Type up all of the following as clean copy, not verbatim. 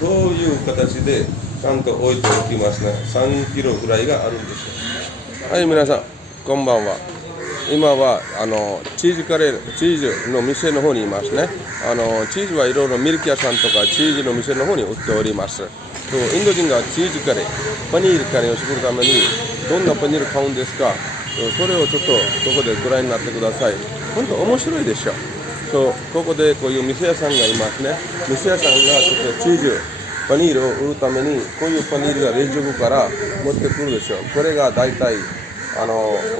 こういう形でちゃんと置いておきますね。3キロぐらいがあるんですよ。はい、皆さん、こんばんは。今はチーズカレー、チーズの店の方にいますね。チーズはいろいろミルク屋さんとかチーズの店の方に売っております。インド人がチーズカレー、パニールカレーを作るためにどんなパニール買うんですか？それをちょっとここでご覧になってください。本当面白いでしょ。ここでこういう店屋さんがいますね。店屋さんがちょっとチーズ、パニールを売るためにこういうパニールが冷蔵庫から持ってくるでしょ。これがだいたい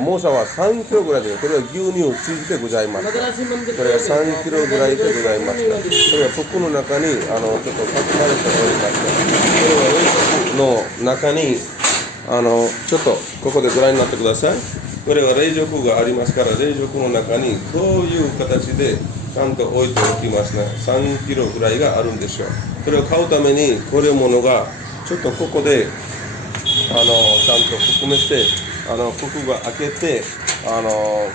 重さは3キロぐらいで、これは牛乳チーズでございます。これは3キロぐらいでございました。これは服の中にちょっと隠されておりまして、これは冷蔵庫の中にちょっとここでご覧になってください。これは冷蔵庫がありますから、冷蔵庫の中にこういう形でちゃんと置いておきますね。3キロぐらいがあるんですよ。それを買うためにこれものがちょっとここでちゃんと含めて服が開けて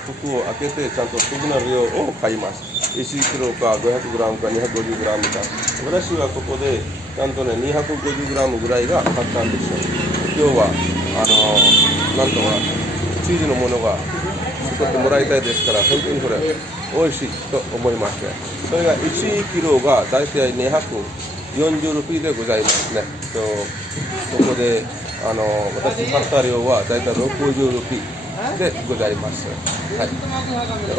服を開けてちゃんと少な量を買います。1キロか 500g か 250g か。私はここでちゃんとね 250g ぐらいが買ったんですよ。今日はなんとかチーズのものが作ってもらいたいですから、本当にこれ美味しいと思いまして、それが1キロがだいたい240ルピーでございますね。ここで私買った量はだいたい60ルピーでございます。はい、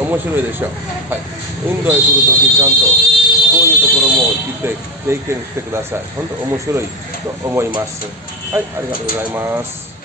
面白いでしょう。はい、インドへ来るときちゃんとそういうところも来て経験してください。本当面白いと思います。はい、ありがとうございます。